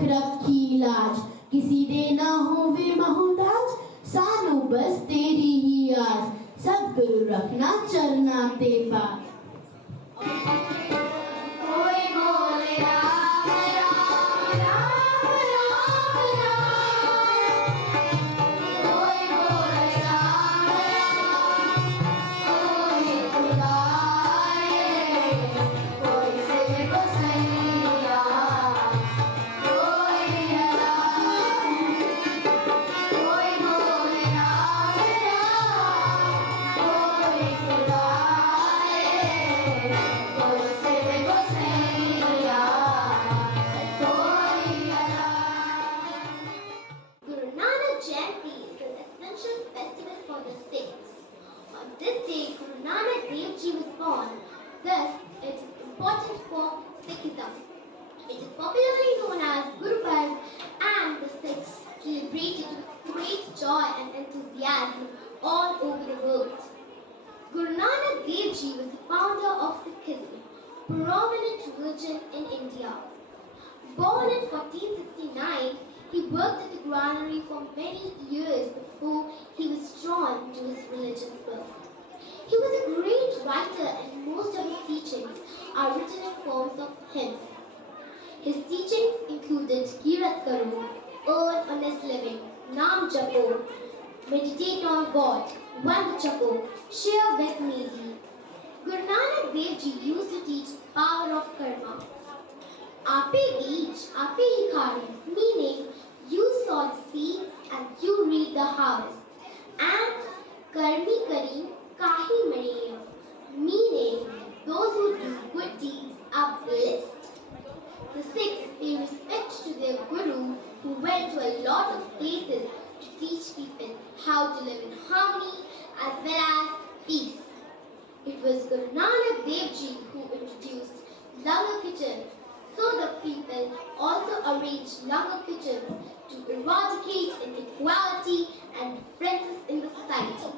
रख रखी लाज, किसी दे ना होवे मोहताज, सानू बस तेरी ही आस, सतगुरु रखना चरना ते पास। कोई बोले राम राम राम राम राम, कोई बोले राम राम, कोई बुलाए, कोई से बसैया, कोई राम, कोई बोले राम राम, कोई बुलाए, कोई से बसैया, कोई Ram. Guru Nanak Jayanti is an essential festival for the Sikhs. On this day, Guru Nanak Dev Ji was born. Thus, it is important for Sikhism. It is popularly known as Guru Parv, and the Sikhs celebrate it with great joy and enthusiasm all over the world. Guru Nanak Dev Ji was the founder of Sikhism, prominent religion in India. Born in 1469, he worked at the granary for many years before he was drawn to his religious work. He was a great writer, and most of his teachings are written in forms of hymns. His teachings included Kirat Karo, earn honest living, Naam Japo, meditate on God, Vand Chapo, share with needy. Guru Nanak Dev Ji used to teach power of karma. Ape beej, ape hi khare, meaning you sow the seeds and you reap the harvest. And karmi kari kahi maniya, meaning those who do good deeds are blessed. The Sikhs pay respect to their Guru, who went to a lot of places to teach people how to live in harmony as well as peace. It was Guru Nanak Dev Ji who introduced langar kitchens, so the people also arranged langar kitchens to eradicate inequality and differences in the society.